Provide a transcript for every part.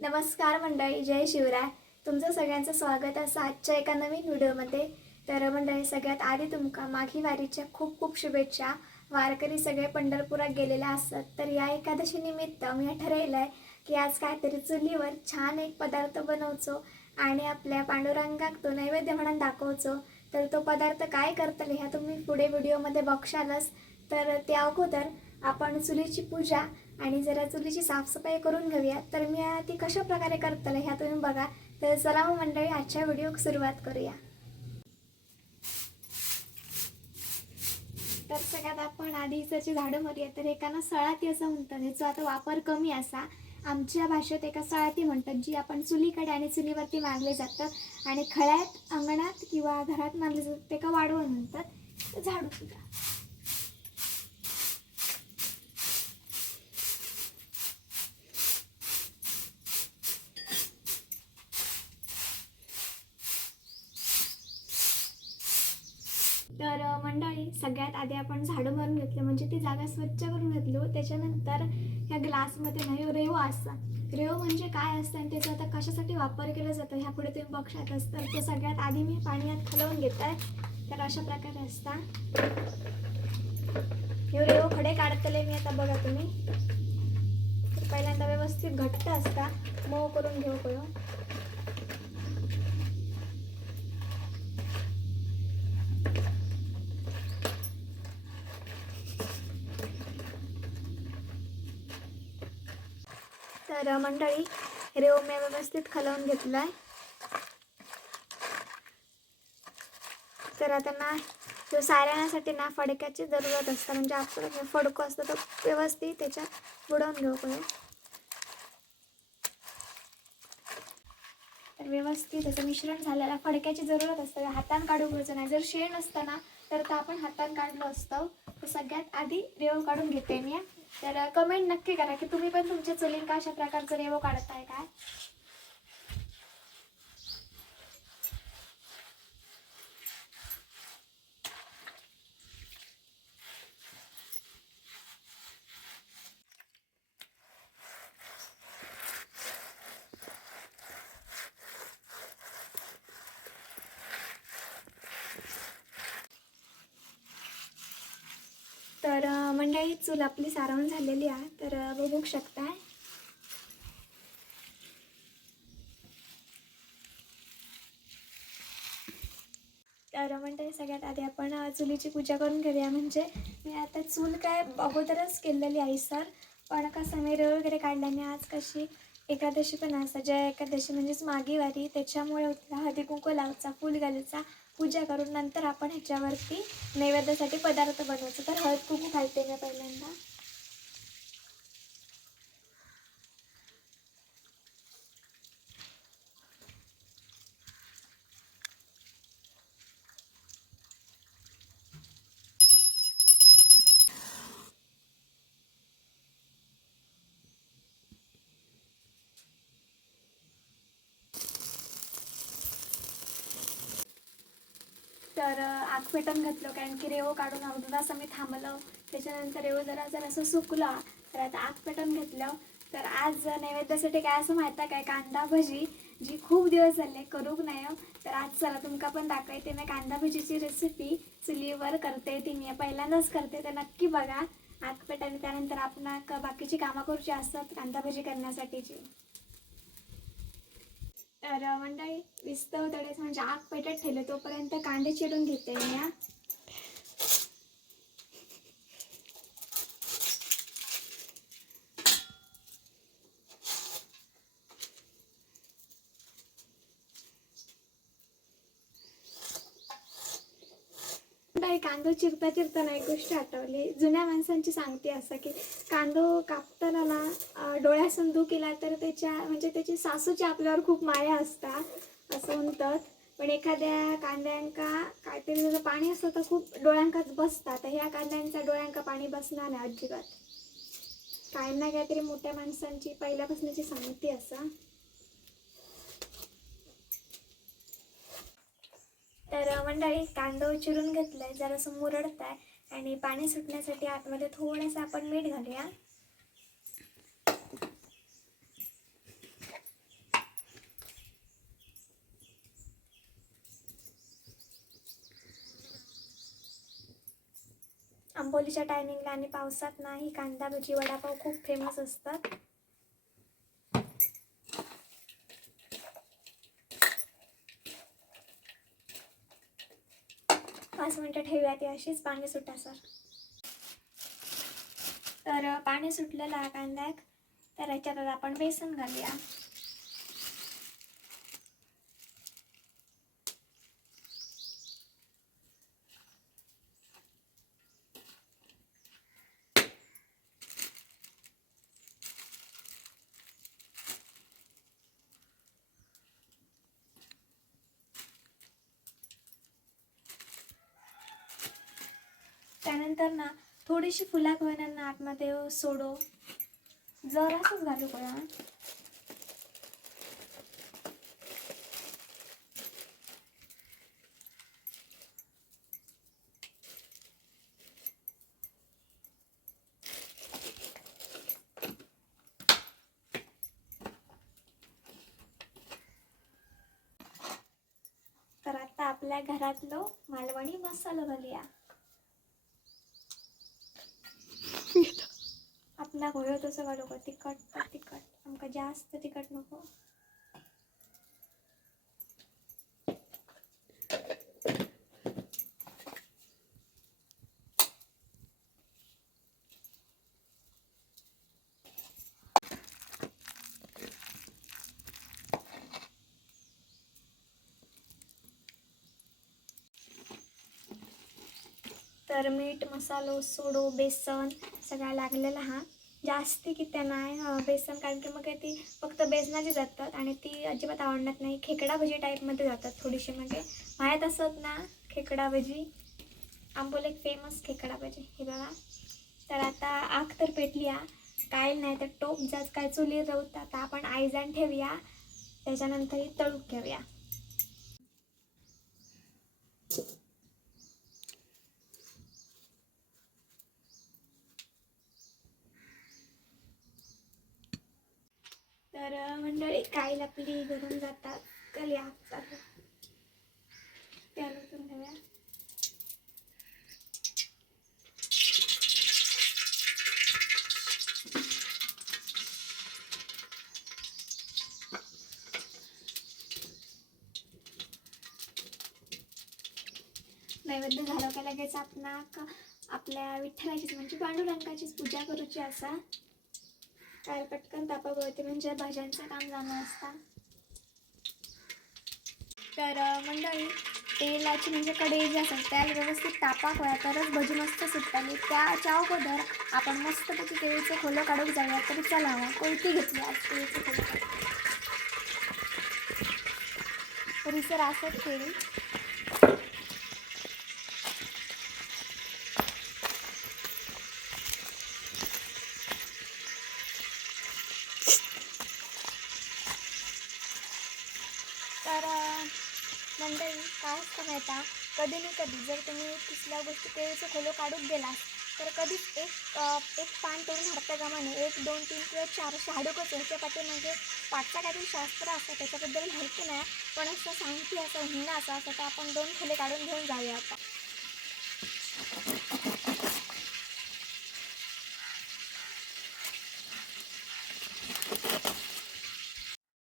नमस्कार मंडळी, जय शिवराय. तुमचं सगळ्यांचं स्वागत असं आजच्या एका नवीन व्हिडिओमध्ये. तर मंडळी, सगळ्यात आधी तुमका माघी वारीच्या खूप खूप शुभेच्छा. वारकरी सगळे पंढरपुरात गेलेले असतात, तर या एकादशी निमित्त मी ठरवलं आहे की आज काहीतरी चुलीवर छान एक पदार्थ बनवचो आणि आपल्या पांडुरंगाक तो नैवेद्य म्हणून दाखवचो. तर तो पदार्थ काय करतले ह्या तुम्ही पुढे व्हिडिओमध्ये बघशालच. तर त्या अगोदर आपण चुलीची पूजा आणि जरा चुलीची साफसफाई करून घेऊया. तर मी ती कशा प्रकारे करतले ह्या तुम्ही बघा. तर चला मग मंडळी, आजच्या व्हिडिओ सुरुवात करूया. तर सगळ्यात आपण आधी जी झाडं मारूया. तर एकानं सळाती असं म्हणतात, ह्याचा आता वापर कमी असा. आमच्या भाषेत एका सळाती म्हणतात, जी आपण चुलीकडे आणि चुलीवरती मारले जातात आणि खळ्यात अंगणात किंवा घरात मारले जातात, ते का वाढवून म्हणतात. झाडू सुद्धा. तर मंडळी, सगळ्यात आधी आपण झाडू मारून घेतलं, म्हणजे ती जागा स्वच्छ करून घेतलो. त्याच्यानंतर ह्या ग्लासमध्ये नाही रेव असता. रेव म्हणजे काय असतं आणि त्याचा आता कशासाठी वापर केला जातो ह्या पुढे तुम्ही बघशातच. तर तो सगळ्यात आधी मी पाण्यात घालवून घेत आहे. तर अशा प्रकारे असता हे रेव खडे काढतले मी आता, बघा तुम्ही. तर पहिल्यांदा व्यवस्थित घट्ट असता, मऊ करून घेऊ करू. तर मंडळी, रेव मी व्यवस्थित खालवून घेतलाय. तर आता ना तो साऱ्यासाठी ना फडक्याची जरूरत असते, म्हणजे आपलं जे फडकं असतं तो व्यवस्थित त्याच्यात बुडवून घेऊ करू. तर व्यवस्थित त्याचं मिश्रण झालेला फडक्याची जरूरत असते, हातान काढू घ्यायचं नाही. जर शेण असतं ना तर आपण हातान काढलं असतं. तर सगळ्यात आधी रेव काढून घेते मी. तर कमेंट नक्की करा की तुम्ही पण तुमच्या चुलीन का अशा प्रकारचं रेव काढताय काय. तर मंडळी, चूल आपली सारवण झालेली आहे. तर बघू शकताय. तर मंडळी, सगळ्यात आधी आपण चुलीची पूजा करून घेऊया. म्हणजे मी आता चूल काय अगोदरच केलेली आहे सर, पण कसं मी रेव वगैरे काढल्याने आज कशी एकादशी पण असता, जय एकादशी म्हणजेच माघी वारी, त्याच्यामुळे हळदी कुंकू लावायचा, फूल घालायचा, पूजा करून नंतर आपण ह्याच्यावरती नैवेद्यासाठी पदार्थ बनवायचं. तर हळद कुंकू घालते मी पहिल्यांदा. तर आग पेटवून घातलं, कारण की रेवो काढून अगोदर असं मी थांबलं. त्याच्यानंतर रेवो जरा असं सुकला. तर आता आग पेटवून घेतलं. तर आज नैवेद्यासाठी काय असं माहिती आहे काय, कांदा भजी, जी खूप दिवस झाले करूक नाही हो. तर आज चला तुमका पण दाखवते मी कांदा भजीची रेसिपी. चुलीवर करते ती मी पहिल्यांदाच करते, तर नक्की बघा. आग पेटवली त्यानंतर आपण बाकीची कामं करूची असतात कांदा भजी करण्यासाठीची. तर मंडळी, विस्तव तडेच म्हणजे आग पेटत ठेवले तोपर्यंत कांदे चिरून घेते मी. कांदो चिरता चिरताना एक गोष्ट आठवली. जुन्या माणसांची सांगते असं की कांदो कापताना ना डोळ्यासून धू केला तर त्याच्या म्हणजे त्याची सासूची आपल्यावर खूप माया असता असं म्हणतात. पण एखाद्या कांद्यांका काहीतरी त्याचं पाणी असतं तर खूप डोळ्यांकाच बसतात. तर ह्या कांद्यांचा डोळ्यांका पाणी बसणार नाही अजिबात. काही ना काहीतरी मोठ्या माणसांची पहिल्यापासूनची सांगते असं. तर मंडळी, कांदा चिरून घेतलाय, जरासं मुरडताय आणि पाणी सुटण्यासाठी आतमध्ये थोडंसं आपण मीठ घालूया. आंबोलीच्या टायमिंगला आणि पावसात ना ही कांदा भजी वडापाव खूप फेमस असतात. पाच मिनटं ठेवूया ती अशीच पाणी सुटासर. तर पाणी सुटलेलं कांद्याक, तर याच्यात आपण बेसन घालूया. त्यानंतर ना थोडीशी फुलाक होईना आतमध्ये सोडो जरासच घालू करा. तर आता आपल्या घरातलो मालवणी मसाला घालूया. आपला होयो तसं घालू का, तिखट तर तिखट, आमका जास्त तिखट नको. तर मीठ मसालो सोडो बेसन सगळा लागलेला हा. जास्ती किती नाही बेसन, कारण की मग ती फक्त बेसनाची जातात आणि ती अजिबात आवडत नाही. खेकडा भजी टाईपमध्ये जातात थोडीशी. मग माहीत असत ना खेकडा भजी, आंबोली फेमस खेकडा भजी. हे बघा. तर आता आग तर पेटली हा, काय नाही तर टोप जास्त काय चुली रवता आता आपण आयजण ठेवूया. त्याच्यानंतर ही तळूक घेऊया. तर मंडळी काईल आपली घरून जातात कल्या चालू त्यानंतर घेऊया. नैवेद्य झालं का लगेच आपल्या विठ्ठलाचीच म्हणजे पांडुरंगाचीच पूजा करूची असा. काय पटकन तापा गळते म्हणजे भाज्यांचं काम जाणं असता. तर मंडळी तेलाची म्हणजे कढई जी असेल त्याला व्यवस्थित तापाक होया तरच भजी मस्त सुटताली. त्याच्या अगोदर आपण मस्तपैकी केळीचं खोलं काढून जाऊया. तरी चला कोणती घेतली आज केळीचं खोलं तरी सर असत केळी. तर मंडळी काय असतं माहिती आहे, कधी ना कधी जर तुम्ही कुठल्या गोष्टी केळीचं खोलं काढून गेला तर कधीच एक पान तोडून हरत्या गमाने 1 2 3 किंवा 4 असे हाडूकच ह्याच्या पाठी म्हणजे पाठचा काहीतरी शास्त्र असतं त्याच्याबद्दल माहिती नाही. पण असं सांगते असं हिंडा असं तर आपण 2 खोले काढून घेऊन जाऊया आता.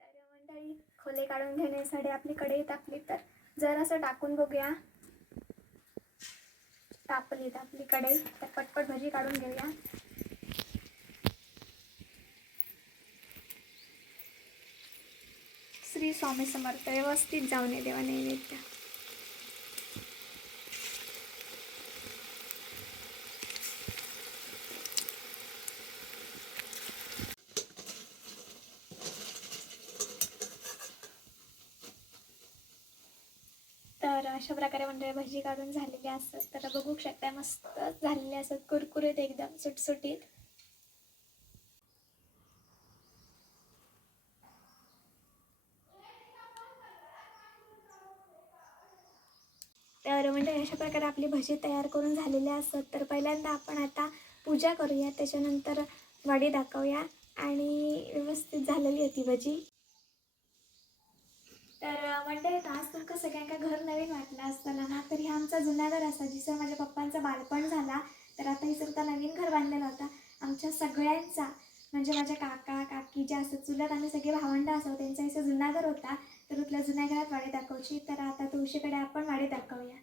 तर मंडळी खोले काढून घेण्यासाठी आपली कढई तापली तर जरासं टाकून बघूया. तापली आपली कढई तर पटपट भजी काढून घेऊया. श्री स्वामी समर्थ. व्यवस्थित जाऊन ये देवा नैवेद्य. तर अशा प्रकारे म्हणजे भजी काढून झालेली असतात. तर बघू शकता मस्त झालेले असतात, कुरकुरीत एकदम सुटसुटीत. तर म्हणजे अशा प्रकारे आपली भजी तयार करून झालेली असतात. तर पहिल्यांदा आपण आता पूजा करूया, त्याच्यानंतर वाडी दाखवूया आणि व्यवस्थित झालेली आहे ती भजी. तर म्हणजे आज तुमका सगळ्यांका घर नवीन वाटलं असताना ना, तरी हा आमचा जुना घर असा जिथं माझ्या पप्पांचा बालपण झाला. तर आता इसरता नवीन घर बांधलेला होता आमच्या सगळ्यांचा, म्हणजे माझ्या काका काकी जे असत चुलत आम्ही सगळे भावंड असो त्यांचा इथं जुना घर होता. तर तुला जुन्या घरात वाडी दाखवची. तर आता तुळशीकडे आपण वाडी दाखवूया.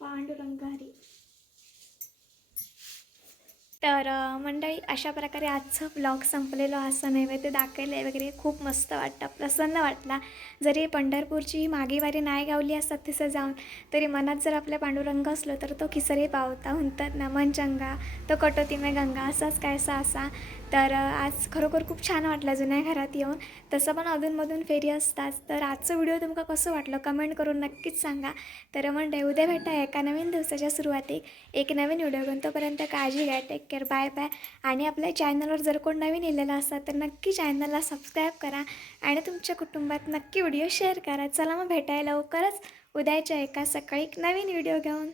पांडुरंग हरी. तर मंडळी अशा प्रकारे आजचं ब्लॉग संपलेलो असं नैवेद्य दाखवलं आहे वगैरे खूप मस्त वाटतं, प्रसन्न वाटला. जरी पंढरपूरची मागे वारी नाही गावली असतात तिथं जाऊन, तरी मनात जर आपल्या पांडुरंग असलो तर तो खिसरी पावता म्हणतात ना, मन चंगा तो कटोती में गंगा, असाच कायसा असा. तर आज खरोखर खूप छान वाटलं जुन्या घरात येऊन. तसं पण अधूनमधून फेरी असतात. तर आजचं व्हिडिओ तुमका कसं वाटलं कमेंट करून नक्कीच सांगा. तर मंडळी उद्या भेटा एका नवीन दिवसाच्या सुरुवातीक एक नवीन व्हिडिओ घेऊन. तोपर्यंत काळजी घ्या, टेक केअर, बाय बाय. आणि आपल्या चॅनलवर जर कोण नवीन येलेला असतात तर नक्की चॅनलला सबस्क्राईब करा आणि तुमच्या कुटुंबात नक्की व्हिडिओ शेअर करा. चला मग भेटायला लवकरच उद्याच्या एका सकाळी एक नवीन व्हिडिओ घेऊन.